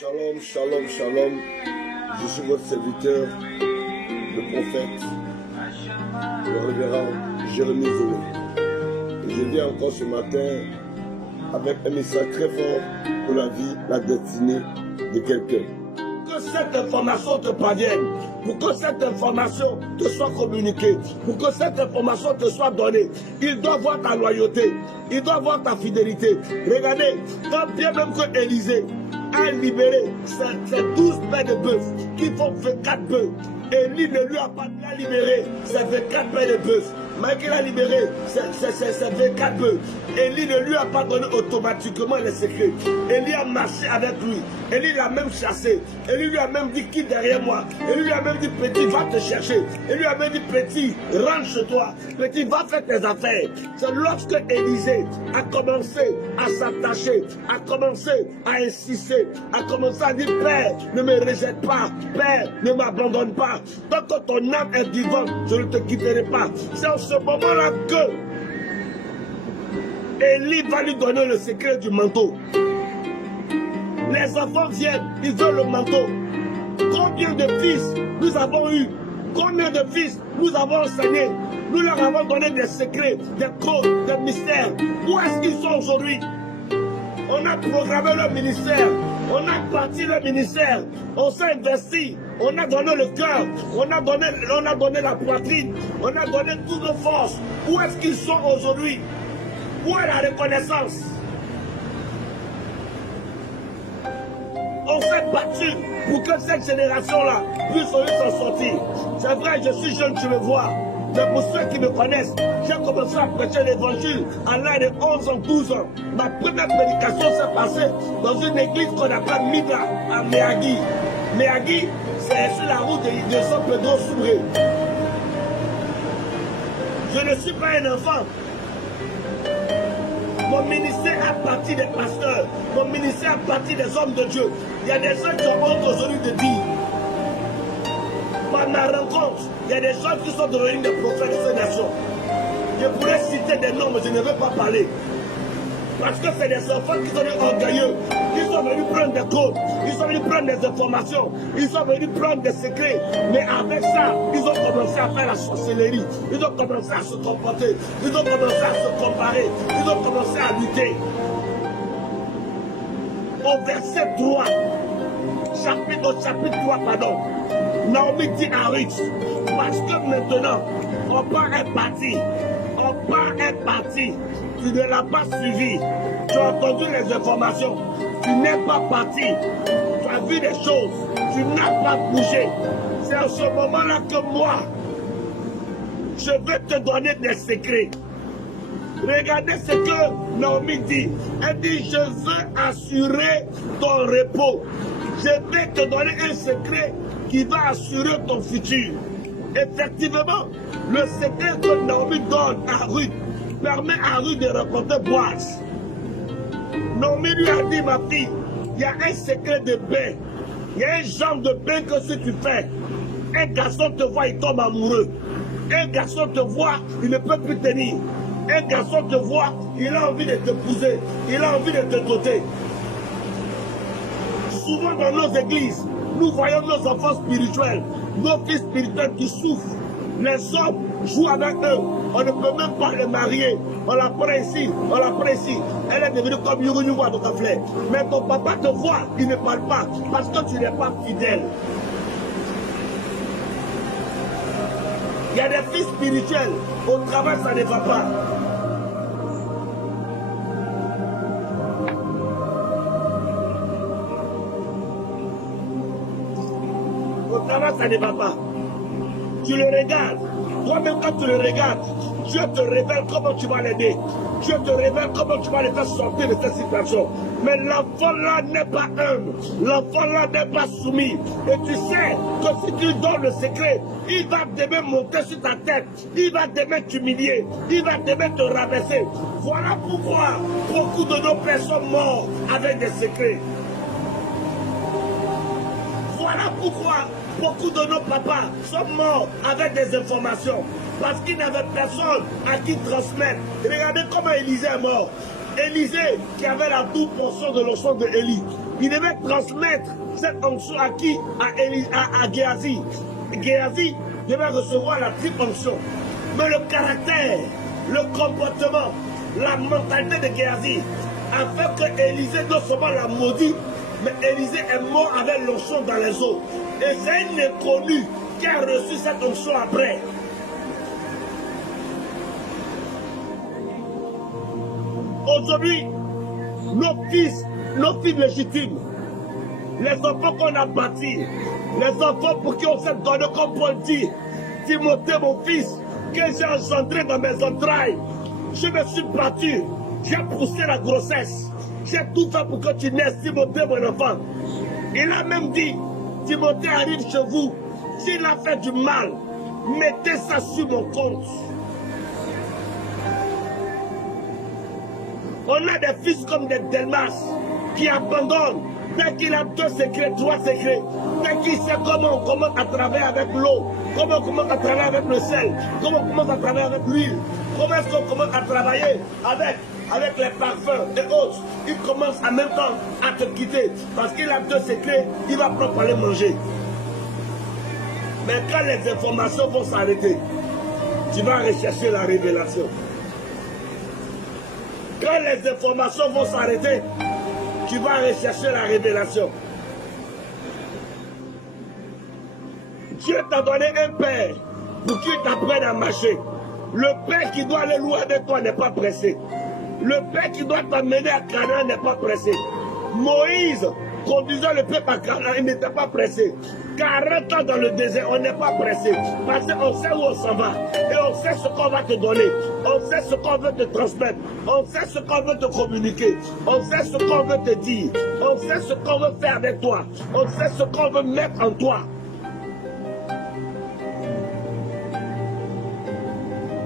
Shalom, shalom, shalom. Je suis votre serviteur, le prophète, le révérend Jérémie Zoé. Et je viens encore ce matin avec un message très fort pour la vie, la destinée de quelqu'un. Que cette information te parvienne, pour que cette information te soit communiquée, pour que cette information te soit donnée, il doit voir ta loyauté, il doit voir ta fidélité. Regardez, quand bien même que Élisée a libéré ces 12 paires de bœufs qui font 24 bœufs, Élie ne lui a pas libéré ces 24 paires de bœufs. Malgré a libéré ces 24 bœufs, Élie ne lui a pas donné automatiquement les secrets. Élie a marché avec lui. Élie l'a même chassé. Élie lui a même dit qui derrière moi. Élie lui a même dit petit va te chercher. Élie lui a même dit petit rentre chez toi. Petit va faire tes affaires. C'est lorsque Élisée a commencé à s'attacher, a commencé à insister, a commencé à dire Père ne me rejette pas, Père ne m'abandonne pas. Tant que ton âme est vivante, je ne te quitterai pas. C'est en ce moment-là que Élie va lui donner le secret du manteau. Les enfants viennent, ils veulent le manteau. Combien de fils nous avons eu? Combien de fils nous avons enseigné? Nous leur avons donné des secrets, des codes, des mystères. Où est-ce qu'ils sont aujourd'hui? On a programmé leur ministère, on a bâti leur ministère, on s'est investi, on a donné le cœur, on a donné la poitrine, on a donné toutes nos forces. Où est-ce qu'ils sont aujourd'hui? Où est la reconnaissance? On s'est battu pour que cette génération-là puisse s'en sortir. C'est vrai, je suis jeune, tu le vois. Mais pour ceux qui me connaissent, j'ai commencé à prêcher l'évangile à l'âge de 11 ans, 12 ans. Ma première prédication s'est passée dans une église qu'on appelle Midra, à Méagui. Méagui, c'est sur la route de San Pedro Soubré. Je ne suis pas un enfant. Mon ministère a parti des pasteurs. Mon ministère a parti des hommes de Dieu. Il y a des gens qui ont honte aujourd'hui de dire. Par ma rencontre, il y a des gens qui sont devenus des prophètes de ces nations. Je pourrais citer des noms, mais je ne veux pas parler. Parce que c'est des enfants qui sont orgueilleux. Ils sont venus prendre des codes. Ils sont venus prendre des informations. Ils sont venus prendre des secrets. Mais avec ça, ils ont commencé à faire la sorcellerie. Ils ont commencé à se comporter. Ils ont commencé à se comparer. Ils ont commencé à lutter. Au verset 3, chapitre 3, pardon. Naomi dit à Ruth, parce que maintenant, on part est parti. On part est parti. Tu ne l'as pas suivi. Tu as entendu les informations. Tu n'es pas parti. Tu as vu des choses. Tu n'as pas bougé. C'est à ce moment-là que moi, je vais te donner des secrets. Regardez ce que Naomi dit. Elle dit, je veux assurer ton repos. Je vais te donner un secret qui va assurer ton futur. Effectivement, le secret que Naomi donne à Ruth permet à Ruth de rencontrer Boaz. Naomi lui a dit, ma fille, il y a un secret de bain. Il y a un genre de bain que si tu fais, un garçon te voit, il tombe amoureux. Un garçon te voit, il ne peut plus tenir. Un garçon te voit, il a envie de t'épouser. Il a envie de te doter. Souvent dans nos églises, nous voyons nos enfants spirituels, nos fils spirituels qui souffrent. Les hommes jouent avec eux. On ne peut même pas les marier. On la prend ici, on la prend ici. Elle est devenue comme Yuru à ton fleur. Mais ton papa te voit, il ne parle pas parce que tu n'es pas fidèle. Il y a des fils spirituels. Au travail, ça ne va pas. Au travail, ça ne va pas. Tu le regardes. Toi-même, quand tu le regardes, Dieu te révèle comment tu vas l'aider. Dieu te révèle comment tu vas le faire sortir de cette situation. Mais l'enfant là n'est pas humble. L'enfant là n'est pas soumis. Et tu sais que si tu donnes le secret, il va demain monter sur ta tête. Il va demain t'humilier. Il va demain te rabaisser. Voilà pourquoi beaucoup de nos pères sont morts avec des secrets. Voilà pourquoi beaucoup de nos papas sont morts avec des informations. Parce qu'ils n'avaient personne à qui transmettre. Regardez comment Élisée est mort. Élisée, qui avait la double portion de l'onction de Élie. Il devait transmettre cette onction à qui? À Géasi. Géasi devait recevoir la triple onction. Mais le caractère, le comportement, la mentalité de Géasi a fait que Élisée non seulement l'a maudit, mais Élisée est mort avec l'onction dans les eaux. Et c'est un inconnu qui a reçu cette onction après. Aujourd'hui, nos fils légitimes, les enfants qu'on a bâtis, les enfants pour qui on s'est donné, comme Paul dit, Timothée, mon fils, que j'ai engendré dans mes entrailles, je me suis battu, j'ai poussé la grossesse, j'ai tout fait pour que tu naisses, Timothée, mon enfant. Il a même dit, Timothée arrive chez vous, s'il a fait du mal, mettez ça sur mon compte. On a des fils comme des Delmas qui abandonnent dès qu'il a 2 secrets, 3 secrets, dès qu'il sait comment on commence à travailler avec l'eau, comment on commence à travailler avec le sel, comment on commence à travailler avec l'huile, comment est-ce qu'on commence à travailler avec les parfums et autres. Il commence en même temps à te quitter parce qu'il a 2 secrets, il va pas aller manger. Mais quand les informations vont s'arrêter, tu vas rechercher la révélation. Quand les informations vont s'arrêter, tu vas rechercher la révélation. Dieu t'a donné un père pour qu'il t'apprenne à marcher. Le père qui doit aller loin de toi n'est pas pressé. Le père qui doit t'amener à Canaan n'est pas pressé. Moïse conduisant le peuple à Canaan, il n'était pas pressé. 40 ans dans le désert, on n'est pas pressé. Parce qu'on sait où on s'en va. Et on sait ce qu'on va te donner. On sait ce qu'on veut te transmettre. On sait ce qu'on veut te communiquer. On sait ce qu'on veut te dire. On sait ce qu'on veut faire avec toi. On sait ce qu'on veut mettre en toi.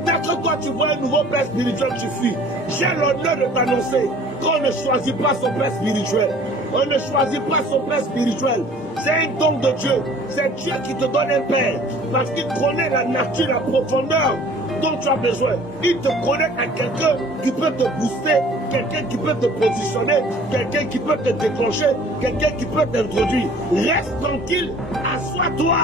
Dès que toi tu vois un nouveau père spirituel, tu fuis. J'ai l'honneur de t'annoncer qu'on ne choisit pas son père spirituel. On ne choisit pas son père spirituel. C'est un don de Dieu. C'est Dieu qui te donne un père. Parce qu'il connaît la nature, la profondeur dont tu as besoin. Il te connaît à quelqu'un qui peut te booster, quelqu'un qui peut te positionner, quelqu'un qui peut te déclencher, quelqu'un qui peut t'introduire. Reste tranquille, assois-toi.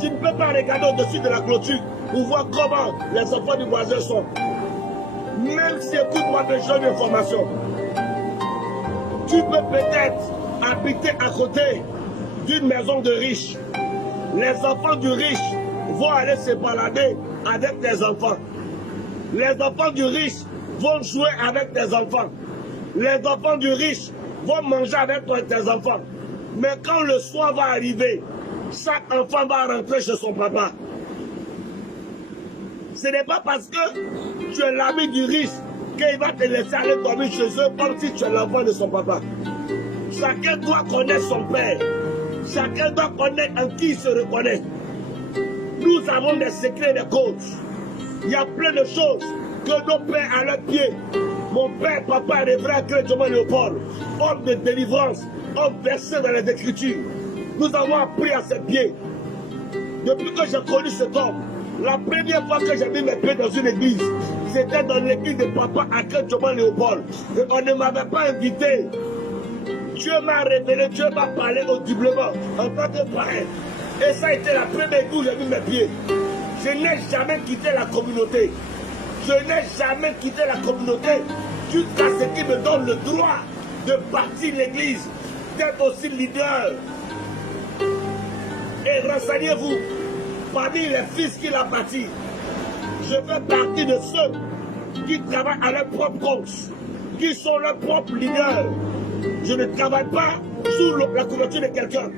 Tu ne peux pas regarder au-dessus de la clôture pour voir comment les enfants du voisin sont. Même si, écoute-moi, des jeunes informations, tu peux peut-être habiter à côté d'une maison de riches. Les enfants du riche vont aller se balader avec tes enfants. Les enfants du riche vont jouer avec tes enfants. Les enfants du riche vont manger avec toi et tes enfants. Mais quand le soir va arriver, chaque enfant va rentrer chez son papa. Ce n'est pas parce que tu es l'ami du riche qu'il va te laisser aller dormir chez eux comme si tu es l'enfant de son papa. Chacun doit connaître son père. Chacun doit connaître en qui il se reconnaît. Nous avons des secrets, des codes. Il y a plein de choses que nos pères à leurs pieds. Mon père, papa, révérend Crédit Léopold, homme de délivrance, homme versé dans les Écritures. Nous avons appris à ses pieds. Depuis que j'ai connu cet homme, la première fois que j'ai mis mes pieds dans une église, c'était dans l'église de papa à Crédit Léopold. Et on ne m'avait pas invité. Dieu m'a révélé, Dieu m'a parlé audiblement en tant que parrain. Et ça a été la première église où j'ai mis mes pieds. Je n'ai jamais quitté la communauté. Je n'ai jamais quitté la communauté jusqu'à ce qu'il me donne le droit de bâtir l'église, d'être aussi leader. Et renseignez-vous, parmi les fils qu'il a bâtis, je fais partie de ceux qui travaillent à leur propre compte, qui sont leurs propres leaders. Je ne travaille pas sous la couverture de quelqu'un.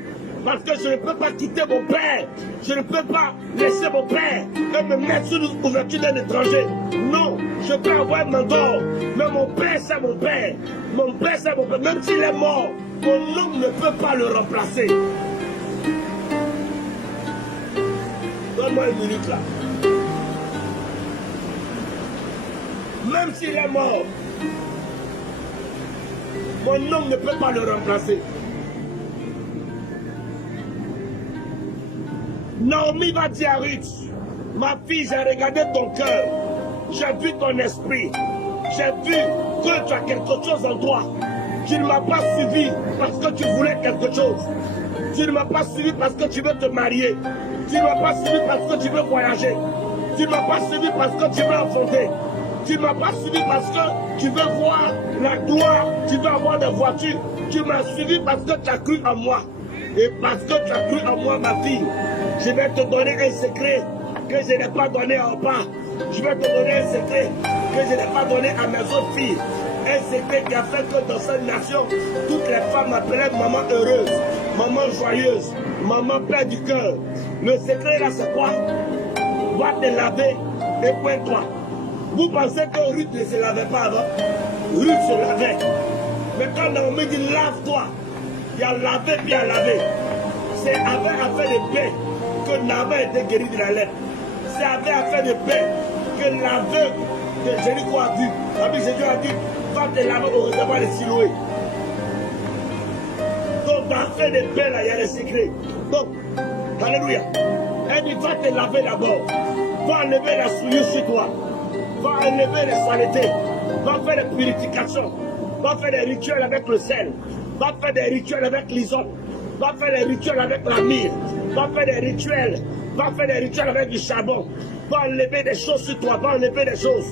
Parce que je ne peux pas quitter mon père. Je ne peux pas laisser mon père et me mettre sous la couverture d'un étranger. Non, je peux avoir un mentor. Mais mon père, c'est mon père. Mon père, c'est mon père. Même s'il est mort, mon nom ne peut pas le remplacer. Donne-moi une minute là. Même s'il est mort, mon nom ne peut pas le remplacer. Naomi va dire à Ruth, ma fille, j'ai regardé ton cœur. J'ai vu ton esprit. J'ai vu que tu as quelque chose en toi. Tu ne m'as pas suivi parce que tu voulais quelque chose. Tu ne m'as pas suivi parce que tu veux te marier. Tu ne m'as pas suivi parce que tu veux voyager. Tu ne m'as pas suivi parce que tu veux enfanter. Tu ne m'as pas suivi parce que tu veux voir la gloire. Tu veux avoir des voitures. Tu m'as suivi parce que tu as cru en moi. Et parce que tu as cru en moi, ma fille, je vais te donner un secret que je n'ai pas donné à Opa. Je vais te donner un secret que je n'ai pas donné à mes autres filles. Un secret qui a fait que dans cette nation, toutes les femmes m'appelaient maman heureuse, maman joyeuse, maman paix du cœur. Le secret là, c'est quoi? Va te laver et pointe-toi. Vous pensez que Ruth ne se lavait pas avant? Ruth se lavait. Mais quand Naomi dit lave-toi, il a lavé puis il a lavé. C'est avec affaire de paix que Naaman était guéri de la lèpre. C'est avec affaire de paix que l'aveugle de Jéricho a vu. Jésus a dit, va te laver au réservoir de Siloé. Donc dans l'affaire de paix là, il y a le secret. Donc, alléluia. Elle dit, va te laver d'abord. Va enlever la souillure sur toi. Va enlever les saletés. Va faire des purifications. Va faire des rituels avec le sel. Va faire des rituels avec l'hysope. Va faire des rituels avec la myrrhe. Va faire des rituels. Va faire des rituels avec du charbon. Va enlever des choses sur toi. Va enlever des choses.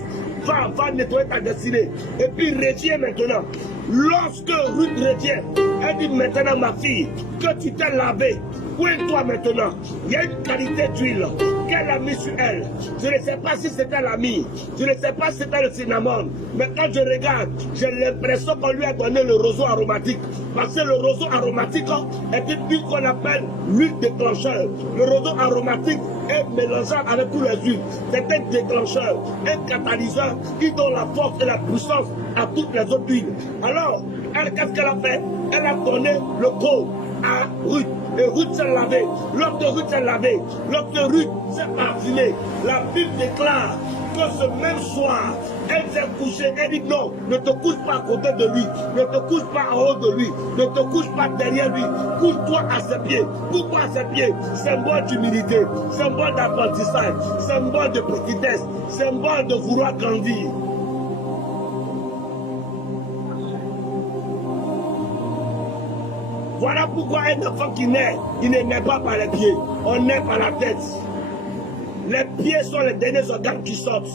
Va nettoyer ta destinée. Et puis retiens maintenant. Lorsque Ruth retient, elle dit maintenant ma fille, que tu t'es lavé. Pointe-toi maintenant. Il y a une qualité d'huile qu'elle a mis sur elle. Je ne sais pas si c'était la myrrhe. Je ne sais pas si c'était le cinnamon. Mais quand je regarde, j'ai l'impression qu'on lui a donné le roseau aromatique. Parce que le roseau aromatique est une huile qu'on appelle l'huile déclencheur. Le roseau aromatique est mélangeable avec tous les huiles. C'est un déclencheur, un catalyseur qui donne la force et la puissance à toutes les autres huiles. Alors, elle, qu'est-ce qu'elle a fait? Elle a donné le code à Ruth. Et Ruth s'est lavée. Lorsque Ruth s'est lavée, lorsque Ruth s'est parfumée, la Bible déclare que ce même soir, elle s'est couchée. Elle dit non, ne te couche pas à côté de lui, ne te couche pas en haut de lui, ne te couche pas derrière lui, couche-toi à ses pieds. Couche-toi à ses pieds, symbole d'humilité, symbole d'apprentissage, symbole de petitesse, symbole de vouloir grandir. Voilà pourquoi un enfant qui naît, il ne naît pas par les pieds, on naît par la tête. Les pieds sont les derniers organes qui sortent.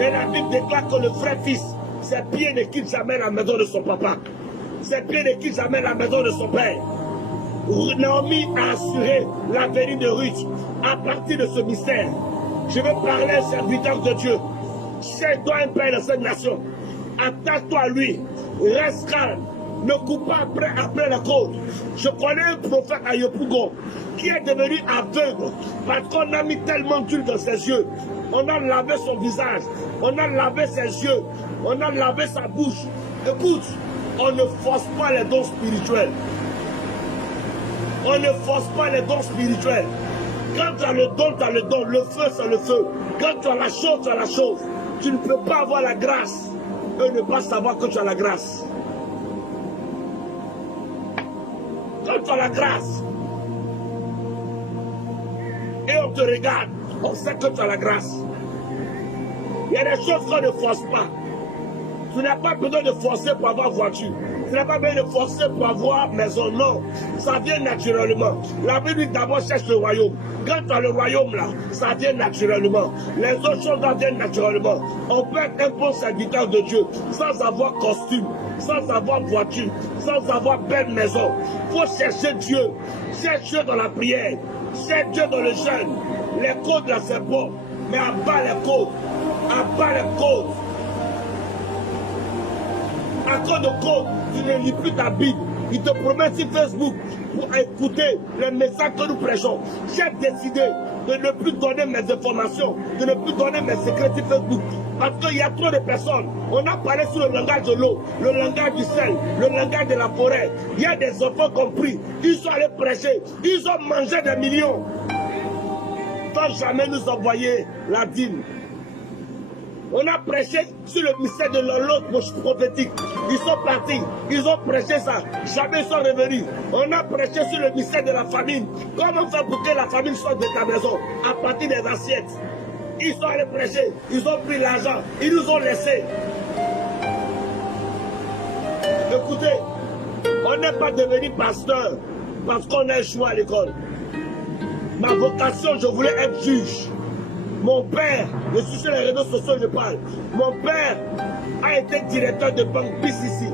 Et la Bible déclare que le vrai fils, ses pieds ne quittent jamais la maison de son papa. Ses pieds ne quittent jamais la maison de son père. Naomi a assuré la venue de Ruth à partir de ce mystère. Je veux parler aux serviteurs de Dieu. Cherche-toi un père de cette nation. Attache-toi à lui. Reste calme. Ne coupe pas après la côte. Je connais un prophète à Yopougon qui est devenu aveugle parce qu'on a mis tellement d'huile dans ses yeux. On a lavé son visage, on a lavé ses yeux, on a lavé sa bouche. Écoute, on ne force pas les dons spirituels. On ne force pas les dons spirituels. Quand tu as le don, tu as le don. Le feu, c'est le feu. Quand tu as la chose, tu as la chose. Tu ne peux pas avoir la grâce et ne pas savoir que tu as la grâce. Quand tu as la grâce et on te regarde, on sait que tu as la grâce. Il y a des choses qu'on ne force pas. Tu n'as pas besoin de forcer pour avoir voiture. Tu n'as pas besoin de forcer pour avoir maison. Non, ça vient naturellement. La Bible dit d'abord cherche le royaume. Quand tu as le royaume là, ça vient naturellement. Les autres choses viennent naturellement. On peut être un bon serviteur de Dieu sans avoir costume, sans avoir voiture, sans avoir belle maison. Il faut chercher Dieu. Cherche Dieu dans la prière. Cherche Dieu dans le jeûne. Les côtes là c'est bon. Mais abat les côtes. Abat les côtes. À cause de cause, tu ne lis plus ta Bible. Il te promet sur Facebook pour écouter les messages que nous prêchons. J'ai décidé de ne plus donner mes informations, de ne plus donner mes secrets sur Facebook. Parce qu'il y a trop de personnes. On a parlé sur le langage de l'eau, le langage du sel, le langage de la forêt. Il y a des enfants compris. Ils sont allés prêcher. Ils ont mangé des millions. Sans jamais nous envoyer la dîme. On a prêché sur le mystère de l'horloge prophétique. Ils sont partis, ils ont prêché ça, jamais ils sont revenus. On a prêché sur le mystère de la famine. Comment faire pour que la famine sorte de ta maison à partir des assiettes? Ils sont allés prêcher, ils ont pris l'argent, ils nous ont laissés. Écoutez, on n'est pas devenu pasteur parce qu'on a échoué à l'école. Ma vocation, je voulais être juge. Mon père, je suis sur les réseaux sociaux, je parle. Mon père a été directeur de banque BCC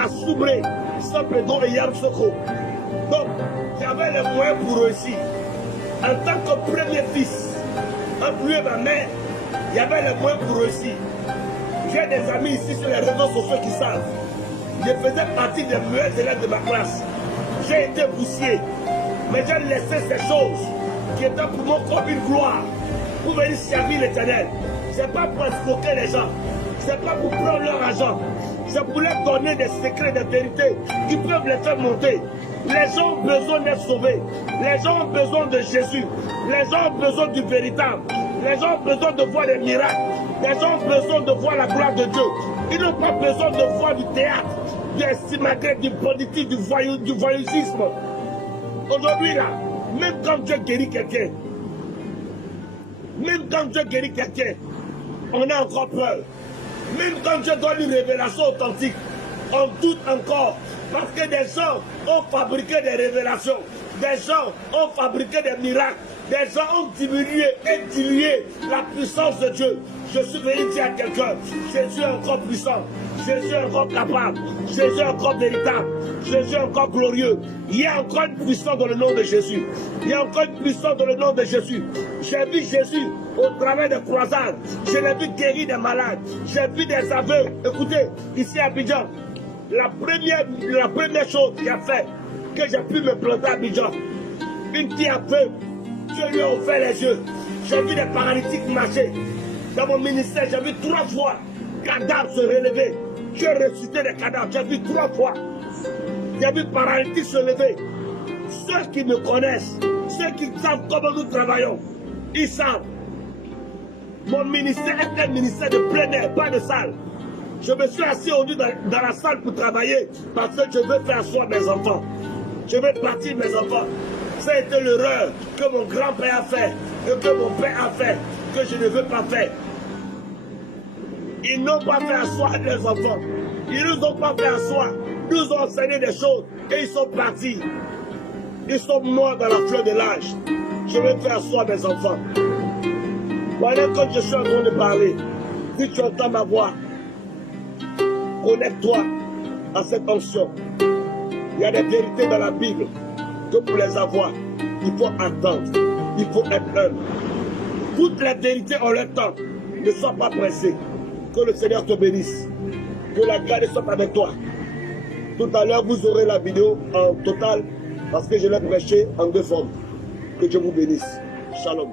à Soubré, Saint-Pedro et Yamoussoukro. Donc, j'avais les moyens pour réussir. En tant que premier fils, incluant ma mère, il y avait les moyens pour réussir. J'ai des amis ici sur les réseaux sociaux qui savent. Je faisais partie des meilleurs élèves de ma classe. J'ai été poussé, mais j'ai laissé ces choses qui étaient pour moi comme une gloire, pour venir servir l'Éternel. Ce n'est pas pour escroquer les gens, ce n'est pas pour prendre leur argent, c'est pour leur donner des secrets de vérité qui peuvent les faire monter. Les gens ont besoin d'être sauvés, les gens ont besoin de Jésus, les gens ont besoin du véritable, les gens ont besoin de voir des miracles, les gens ont besoin de voir la gloire de Dieu. Ils n'ont pas besoin de voir du théâtre, du estimateur, du politique, du voyouisme. Aujourd'hui là, même quand Dieu guérit quelqu'un, on a encore peur. Même quand Dieu donne une révélation authentique, on doute encore. Parce que des gens ont fabriqué des révélations, des gens ont fabriqué des miracles, des gens ont diminué et dilué la puissance de Dieu. Je suis venu dire à quelqu'un, Jésus est encore puissant, Jésus est encore capable, Jésus est encore véritable, Jésus est encore glorieux. Il y a encore une puissance dans le nom de Jésus. Il y a encore une puissance dans le nom de Jésus. J'ai vu Jésus au travers des croisades. Je l'ai vu guérir des malades. J'ai vu des aveugles. Écoutez, ici à Abidjan, la première chose qui a fait que j'ai pu me planter à Abidjan, une qui a fait, Dieu lui a ouvert les yeux. J'ai vu des paralytiques marcher. Dans mon ministère, j'ai vu 3 fois cadavres se relever. Dieu ressuscité des cadavres. J'ai vu 3 fois. J'ai vu paralytiques se lever. Ceux qui me connaissent, ceux qui savent comment nous travaillons, ils savent. Mon ministère est un ministère de plein air, pas de salle. Je me suis assis aujourd'hui dans la salle pour travailler parce que je veux faire asseoir mes enfants. Je veux partir mes enfants. Ça a été l'erreur que mon grand-père a fait et que mon père a fait, que je ne veux pas faire. Ils n'ont pas fait asseoir les enfants. Ils ne nous ont pas fait asseoir. Ils nous ont enseigné des choses et ils sont partis. Ils sont morts dans la fleur de l'âge. Je veux faire asseoir mes enfants. Voilà, quand je suis en train de parler, si tu entends ma voix, connecte-toi à cette onction. Il y a des vérités dans la Bible que pour les avoir, il faut attendre, il faut être humble. Toutes les vérités ont leur temps. Ne sois pas pressé. Que le Seigneur te bénisse. Que la grâce soit avec toi. Tout à l'heure, vous aurez la vidéo en total parce que je l'ai prêché en 2 formes. Que Dieu vous bénisse. Shalom.